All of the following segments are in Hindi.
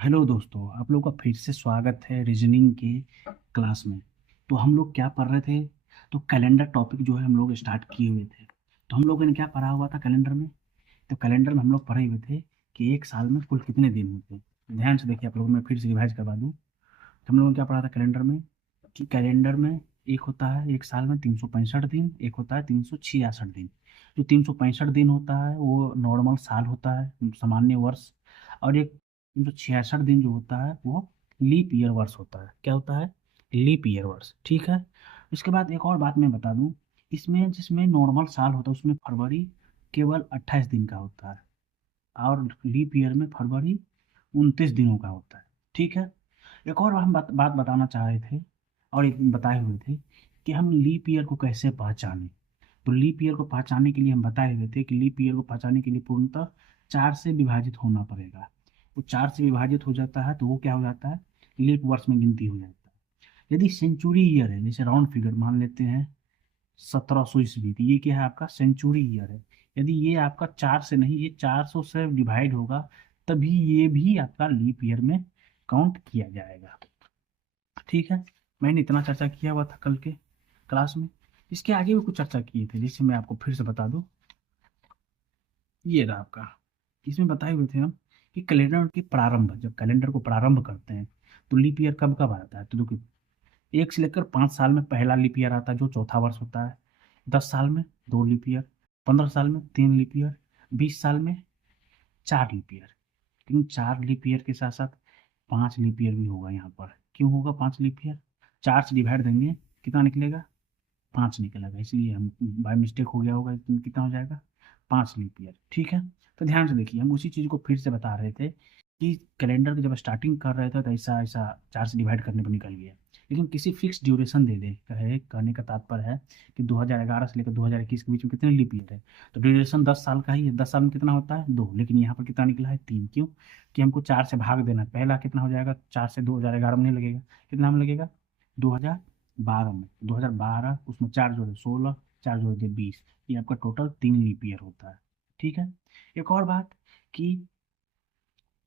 हेलो दोस्तों, आप लोग का फिर से स्वागत है रीजनिंग के क्लास में। तो हम लोग क्या पढ़ रहे थे? तो कैलेंडर टॉपिक जो है हम लोग स्टार्ट किए हुए थे। तो हम लोगों ने क्या पढ़ा हुआ था कैलेंडर में? तो कैलेंडर में हम लोग पढ़े हुए थे कि एक साल में कुल कितने दिन होते हैं। ध्यान से देखिए, आप लोग मैं फिर से रिवाइज करवा दूँ। तो हम लोगों ने क्या पढ़ा था कैलेंडर में कि कैलेंडर में एक होता है एक साल में 365 दिन, एक होता है 366 दिन। जो 365 दिन होता है वो नॉर्मल साल होता है, सामान्य वर्ष। और एक 366 दिन जो होता है वो लीप ईयर वर्ष होता है। क्या होता है? लीप ईयर वर्ष। ठीक है। उसके बाद एक और बात मैं बता दूं, इसमें जिसमें नॉर्मल साल होता है उसमें फरवरी केवल 28 दिन का होता है, और लीप ईयर में फरवरी 29 दिनों का होता है। ठीक है। एक और हम बात बताना चाह रहे थे, और एक बताए हुए थे कि हम लीप ईयर को कैसे पहचानें। तो लीप ईयर को पहचानने के लिए हम बताए हुए थे कि लीप ईयर को पहचानने के लिए पूर्णतः 4 से विभाजित होना पड़ेगा। वो 4 से विभाजित हो जाता है तो वो क्या हो जाता है? लीप वर्ष में गिनती हो जाता है। यदि सेंचुरी ईयर है, जैसे राउंड फिगर मान लेते हैं 1700 ईस्वी, तो ये क्या है? आपका सेंचुरी ईयर है। यदि ये आपका 4 से नहीं, ये 400 से डिवाइड होगा, तभी ये भी आपका लीप ईयर में काउंट किया जाएगा। ठीक है। मैंने इतना चर्चा किया हुआ था कल के क्लास में। इसके आगे भी कुछ चर्चा किए थे, जैसे मैं आपको फिर से बता दूं। ये रहा आपका, इसमें बताए हुए थे हम कि कैलेंडर की प्रारंभ, जब कैलेंडर को प्रारंभ करते हैं तो लीप ईयर कब कब आता है। तो देखो, 1 से लेकर 5 साल में पहला लीप ईयर आता है जो चौथा वर्ष होता है। 10 साल में 2 लीप ईयर, 15 साल में 3 लीप ईयर, 20 साल में 4 लीप ईयर। लेकिन 4 लीप ईयर के साथ साथ 5 लीप ईयर भी होगा यहाँ पर। क्यों होगा 5 लीप ईयर? 4 से डिवाइड देंगे, कितना निकलेगा? 5 निकलेगा। इसलिए हम बाय मिस्टेक हो गया होगा, इसमें कितना हो जाएगा? 5 लीप ईयर। ठीक है। तो ध्यान से देखिए, हम उसी चीज़ को फिर से बता रहे थे कि कैलेंडर की जब स्टार्टिंग कर रहे थे तो ऐसा ऐसा 4 से डिवाइड करने पर निकल गया। लेकिन किसी फिक्स ड्यूरेशन दे दे, कहने का तात्पर्य है कि 2011 से लेकर 2021 के बीच में कितने लीप ईयर है। तो ड्यूरेशन 10 साल का ही है। 10 साल में कितना होता है? 2। लेकिन यहाँ पर कितना निकला है? 3। क्यों? कि हमको 4 से भाग देना है। पहला कितना हो जाएगा? 4 से 2011 में नहीं लगेगा। कितना में लगेगा? 2012 में। 2012, उसमें 4 जोड़े 16, 4 जोड़े 20। ये आपका टोटल 3 लीप ईयर होता है। ठीक है। एक और बात कि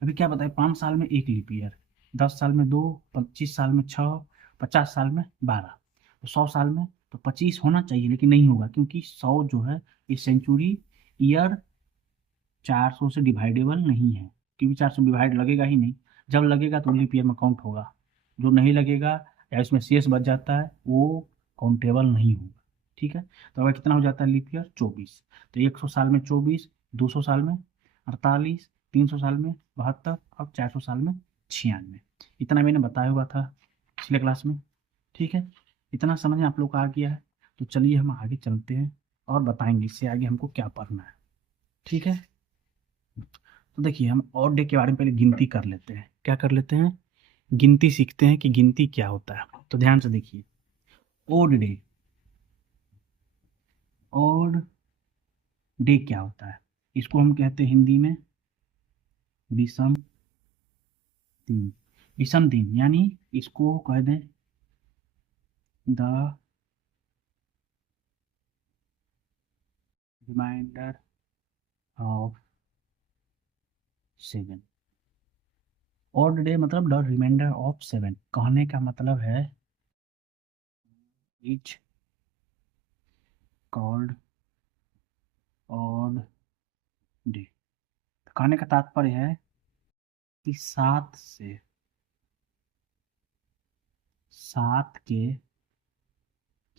अभी क्या बताए, 5 साल में 1 लीप ईयर, 10 साल में 2, 25 साल में 6, 50 साल में 12, तो 100 साल में तो 25 होना चाहिए, लेकिन नहीं होगा क्योंकि 100 जो है ये सेंचुरी ईयर 400 से डिवाइडेबल नहीं है। क्योंकि 400 डिवाइड लगेगा ही नहीं। जब लगेगा तो लीप ईयर में काउंट होगा। जो नहीं लगेगा या इसमें शेष बच जाता है वो काउंटेबल नहीं होगा। ठीक है। तो अगर कितना हो जाता है लीप ईयर? 24। तो 100 साल में 24, 200 साल में 48, 300 साल में 72, और 400 साल में 96। इतना मैंने बताया हुआ था पिछले क्लास में। ठीक है। इतना समझ में आप लोग को आ गया है? तो चलिए हम आगे चलते हैं और बताएंगे इससे आगे हमको क्या पढ़ना है। ठीक है। तो देखिए, हम ऑड डे के बारे में पहले गिनती कर लेते हैं। क्या कर लेते हैं? गिनती सीखते हैं कि गिनती क्या होता है। तो ध्यान से देखिए, ऑड डे, ऑड डे क्या होता है? इसको हम कहते हैं हिंदी में विषम दिन। विषम दिन यानी इसको कह दें the reminder of 7। Odd day मतलब द रिमाइंडर ऑफ 7। कहने का मतलब है इज कॉल्ड ऑड डे। कहने का तात्पर्य है कि 7 के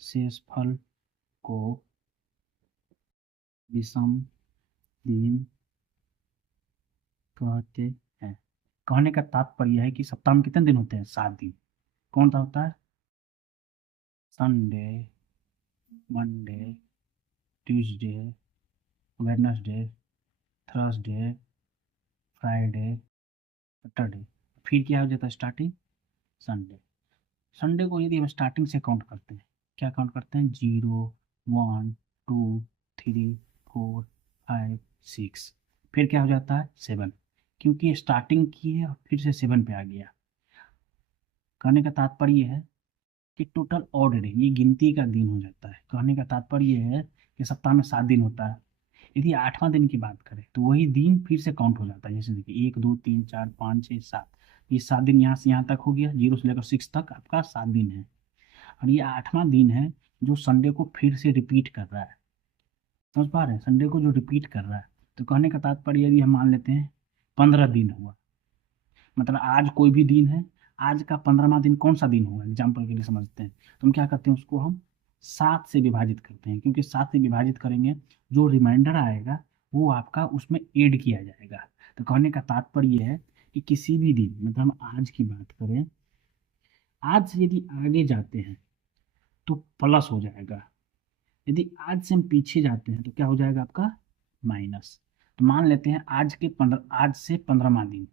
शेषफल को विषम दिन कहते हैं। कहने का तात्पर्य है कि सप्ताह में कितने दिन होते हैं? 7 दिन। कौन सा होता है? Sunday, Monday, Tuesday, Wednesday, Thursday, Friday, Saturday. फिर क्या हो जाता है? Starting Sunday. संडे को यदि हम स्टार्टिंग से काउंट करते हैं, क्या काउंट करते हैं? 0, 1, 2, 3, 4, 5, 6। फिर क्या हो जाता है? 7। क्योंकि स्टार्टिंग की है और फिर से 7 पे आ गया। कहने का तात्पर्य है कि टोटल ऑड डे, ये गिनती का दिन हो जाता है। कहने का तात्पर्य है कि सप्ताह में 7 दिन होता है। यदि 8वां दिन की बात करें तो वही दिन फिर से काउंट हो जाता है। जैसे देखिए 1 2 3 4 5 6 7, ये 7 दिन यहाँ से यहाँ तक हो गया, 0 से लेकर 6 तक आपका 7 दिन है। और ये 8वां दिन है जो संडे को फिर से रिपीट कर रहा है। समझ पा रहे हैं, संडे को जो रिपीट कर रहा है। तो कहने का तात्पर्य यदि हम मान लेते हैं 15 दिन हुआ, मतलब आज कोई भी दिन है, आज का 15वां दिन कौन सा दिन होगा, एग्जाम्पल के लिए समझते हैं। तो हम क्या करते हैं, उसको हम 7 से विभाजित करते हैं, क्योंकि 7 से विभाजित करेंगे जो रिमाइंडर आएगा वो आपका उसमें ऐड किया जाएगा। तो कहने का तात्पर्य ये है कि किसी भी दिन, मतलब हम आज की बात करें, आज से यदि आगे जाते हैं तो प्लस हो जाएगा, यदि आज से हम पीछे जाते हैं तो क्या हो जाएगा आपका माइनस। तो मान लेते हैं आज से 15वां दिन,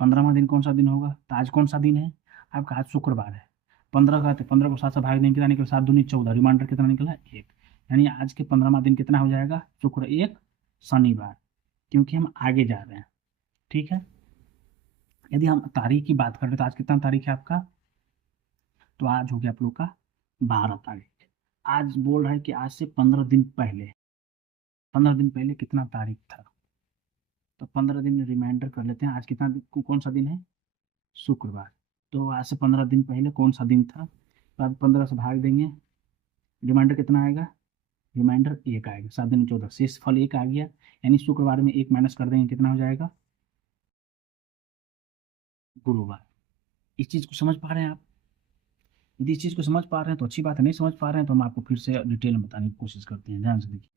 15वां दिन कौन सा दिन होगा, तो आज कौन सा दिन है आपका, आज शुक्रवार है। 15 का, तो 15 को 7 से भाग देंगे, कितना निकला, 7 दूनी 14, रिमाइंडर कितना निकला 1। यानी आज के 15वां दिन कितना हो जाएगा, शुक्र 1 शनिवार, क्योंकि हम आगे जा रहे हैं। ठीक है, यदि हम तारीख की बात करें तो आज कितना तारीख है आपका, तो आज हो गया आप लोग का 12 तारीख। आज बोल रहा है कि आज से 15 दिन पहले, 15 दिन पहले कितना तारीख था, तो 15 दिन रिमाइंडर कर लेते हैं। आज कितना कौन सा दिन है, शुक्रवार। तो आज से 15 दिन पहले कौन सा दिन था, तो आज 15 से भाग देंगे, रिमाइंडर कितना आएगा, रिमाइंडर 1 आएगा, 7 दिन 14, शेष फल 1 आ गया। यानी शुक्रवार में 1 माइनस कर देंगे, कितना हो जाएगा, गुरुवार। इस चीज़ को समझ पा रहे हैं आप, यदि इस चीज़ को समझ पा रहे हैं तो अच्छी बात है, नहीं समझ पा रहे हैं तो हम आपको फिर से डिटेल में बताने की कोशिश करते हैं, ध्यान से देखिए।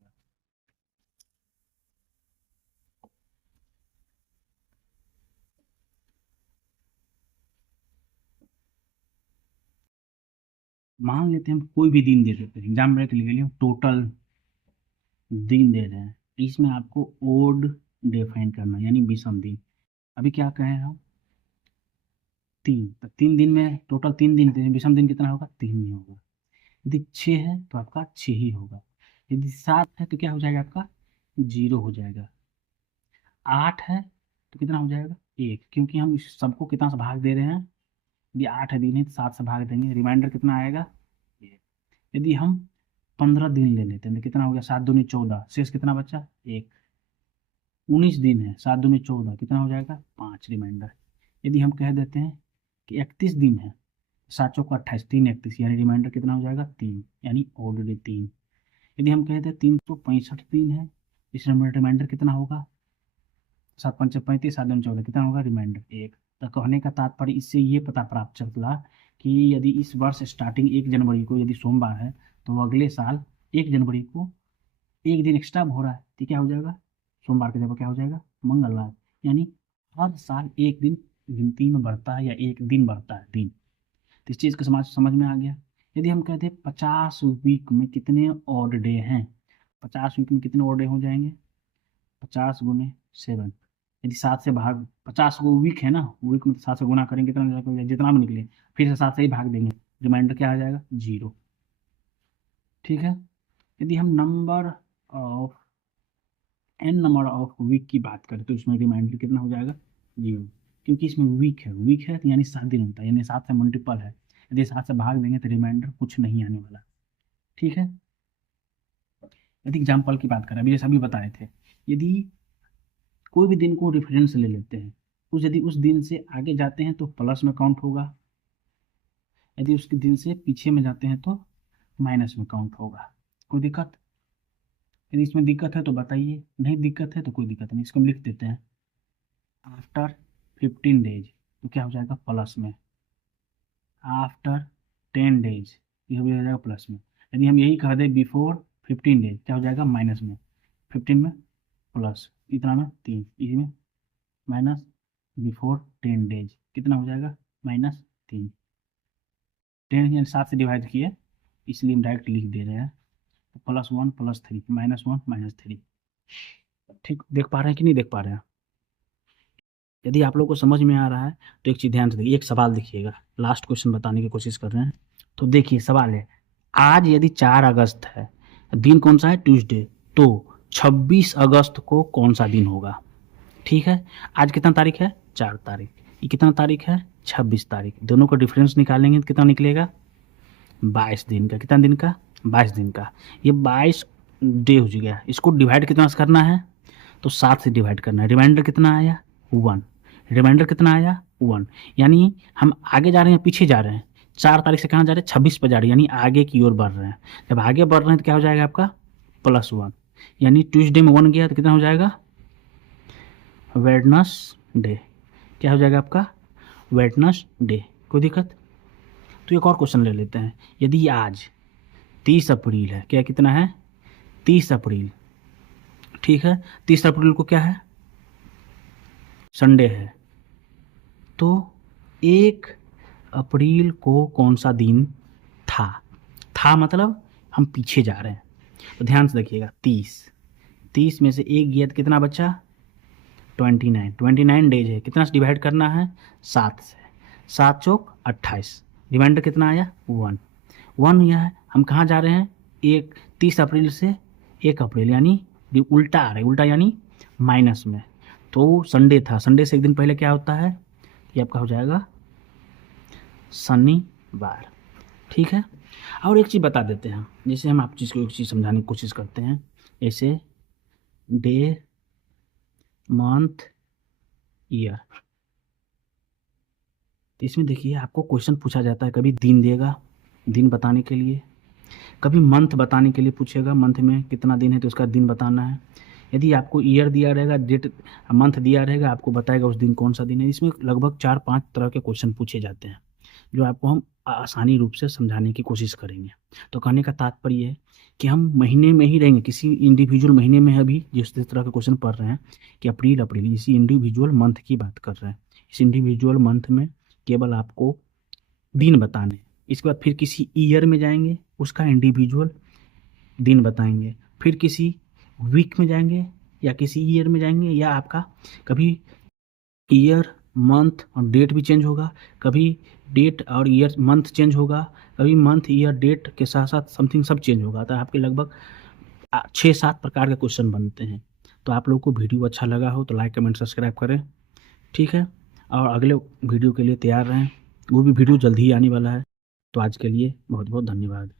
मान लेते हैं हम कोई भी दिन दे देते हैं, एग्जाम्पल के लिए टोटल दिन दे रहे हैं, इसमें आपको ओड डिफाइन करना, यानी विषम दिन। अभी क्या कहें हम, 3, तो 3 दिन में टोटल 3 दिन थे, विषम दिन कितना होगा, 3 ही होगा। यदि 6 है तो आपका 6 ही होगा, यदि 7 है तो क्या हो जाएगा आपका 0 हो जाएगा, 8 है तो कितना हो जाएगा 1, क्योंकि हम इस सबको कितना से भाग दे रहे हैं, यदि 8 दिन है तो 7 से भाग देंगे, रिमाइंडर कितना आएगा 1। यदि हम 15 दिन ले लेते हैं तो कितना हो गया, 7 दूनी 14, शेष कितना बचा 1। 19 दिन है, 7 दूनी 14, कितना हो जाएगा 5 रिमाइंडर। यदि हम कह देते हैं कि 31 दिन है, 7 चौक 28, 3 31, यानी रिमाइंडर कितना हो जाएगा 3, यानी ऑलरेडी 3। यदि हम कहते हैं 365 दिन है, इस रिमाइंडर कितना होगा, 7 पंचे 35, 7 दूनी 14, कितना होगा रिमाइंडर 1। तो कहने का तात्पर्य इससे ये पता प्राप्त चला कि यदि इस वर्ष स्टार्टिंग 1 जनवरी को यदि सोमवार है तो अगले साल 1 जनवरी को 1 दिन एक्स्ट्रा हो रहा है, तो क्या हो जाएगा, सोमवार की जगह क्या हो जाएगा मंगलवार। यानी हर साल 1 दिन गिनती में बढ़ता है, या 1 दिन बढ़ता है दिन। तो इस चीज़ को समझ में आ गया। यदि हम कहते हैं 50 वीक में कितने ऑड डे हैं, 50 वीक में कितने ऑड डे हो जाएंगे, 50 गुने 7, यदि 7 से भाग, 50 को वीक है ना, वीक में 7 से गुना करेंगे कितना हो जाएगा, जितना भी निकले फिर से 7 से ही भाग देंगे, रिमाइंडर क्या आ जाएगा 0। ठीक है, यदि हम number of number of week की बात करें तो इसमें रिमाइंडर कितना हो जाएगा 0, क्योंकि इसमें वीक है तो यानी 7 दिन होता है, यानी 7 से मल्टीपल है, यदि 7 से भाग देंगे तो रिमाइंडर कुछ नहीं आने वाला। ठीक है, यदि एग्जाम्पल की बात करें, अभी जैसे अभी बताए थे, यदि कोई भी दिन को रेफरेंस ले लेते हैं, यदि उस दिन से आगे जाते हैं तो प्लस में काउंट होगा, यदि उसके दिन से पीछे में जाते हैं तो माइनस में काउंट होगा। कोई दिक्कत, यदि इसमें दिक्कत है तो बताइए, नहीं दिक्कत है तो कोई दिक्कत नहीं, इसको हम लिख देते हैं आफ्टर 15 डेज, तो क्या हो जाएगा प्लस में, आफ्टर 10 डेज ये भी हो जाएगा प्लस में। यदि हम यही कह दें बिफोर 15 डेज, क्या हो जाएगा माइनस में, 15 में प्लस, इतना में 3, इसमें माइनस, बिफोर 10 डेज कितना हो जाएगा -3। 10 यानी 7 से डिवाइड किए, इसलिए हम डायरेक्ट लिख दे रहे हैं, तो +1 +3, -1 -3। ठीक, देख पा रहे हैं कि नहीं देख पा रहे हैं। यदि आप लोग को समझ में आ रहा है तो एक चीज़ ध्यान से देखिए, एक सवाल देखिएगा, लास्ट क्वेश्चन बताने की कोशिश कर रहे हैं। तो देखिए सवाल है, आज यदि 4 अगस्त है, दिन कौन सा है ट्यूसडे, तो 26 अगस्त को कौन सा दिन होगा। ठीक है, आज कितना तारीख है 4 तारीख, ये कितना तारीख है 26 तारीख, दोनों का डिफरेंस निकालेंगे तो कितना निकलेगा 22 दिन का, कितना दिन का 22 दिन का। ये 22 डे हो गया। इसको डिवाइड कितना से करना है, तो 7 से डिवाइड करना है। रिमाइंडर कितना आया 1, रिमाइंडर कितना आया 1, यानी हम आगे जा रहे हैं पीछे जा रहे हैं। 4 तारीख से कहाँ जा रहे हैं, 26 पर जा रहे हैं, यानी आगे की ओर बढ़ रहे हैं। जब आगे बढ़ रहे हैं तो क्या हो जाएगा आपका +1, यानी ट्यूसडे में 1 गया तो कितना हो जाएगा वेडनेसडे। क्या हो जाएगा आपका वेडनेसडे। कोई दिक्कत। तो एक और क्वेश्चन ले लेते हैं। यदि आज 30 अप्रैल है, क्या कितना है 30 अप्रैल, ठीक है, 30 अप्रैल को क्या है संडे है, तो 1 अप्रैल को कौन सा दिन था मतलब हम पीछे जा रहे हैं। तो ध्यान से देखिएगा 30 में से 1 गया तो कितना बचा 29 डेज है। कितना से डिवाइड करना है 7 से, 7 चौक 28, रिमाइंडर कितना आया 1 यह है। हम कहाँ जा रहे हैं 30 अप्रैल से 1 अप्रैल, यानी उल्टा आ रहा है, उल्टा यानी माइनस में। तो संडे था, संडे से एक दिन पहले क्या होता है, ये आपका हो जाएगा शनिवार, ठीक है। और एक चीज़ बता देते हैं, जैसे हम आप चीज़ को एक चीज़ समझाने की कोशिश करते हैं, ऐसे डे मंथ ईयर। तो इसमें देखिए आपको क्वेश्चन पूछा जाता है, कभी दिन देगा दिन बताने के लिए, कभी मंथ बताने के लिए पूछेगा, मंथ में कितना दिन है तो उसका दिन बताना है। यदि आपको ईयर दिया रहेगा, डेट मंथ दिया रहेगा, आपको बताएगा उस दिन कौन सा दिन है। इसमें लगभग 4-5 तरह के क्वेश्चन पूछे जाते हैं, जो आपको हम आसानी रूप से समझाने की कोशिश करेंगे। तो कहने का तात्पर्य है कि हम महीने में ही रहेंगे, किसी इंडिविजुअल महीने में अभी जिस तरह के क्वेश्चन पढ़ रहे हैं कि अप्रैल, इसी इंडिविजुअल मंथ की बात कर रहे हैं। इस इंडिविजुअल मंथ में केवल आपको दिन बताने, इसके बाद फिर किसी ईयर में जाएंगे, उसका इंडिविजुअल दिन बताएंगे, फिर किसी वीक में जाएंगे या किसी ईयर में जाएंगे, या आपका कभी ईयर मंथ और डेट भी चेंज होगा, कभी डेट और ईयर मंथ चेंज होगा, कभी मंथ ईयर डेट के साथ साथ समथिंग सब चेंज होगा। तो आपके लगभग 6-7 प्रकार के क्वेश्चन बनते हैं। तो आप लोगों को वीडियो अच्छा लगा हो तो लाइक कमेंट सब्सक्राइब करें, ठीक है, और अगले वीडियो के लिए तैयार रहें, वो भी वीडियो जल्दी ही आने वाला है। तो आज के लिए बहुत बहुत धन्यवाद।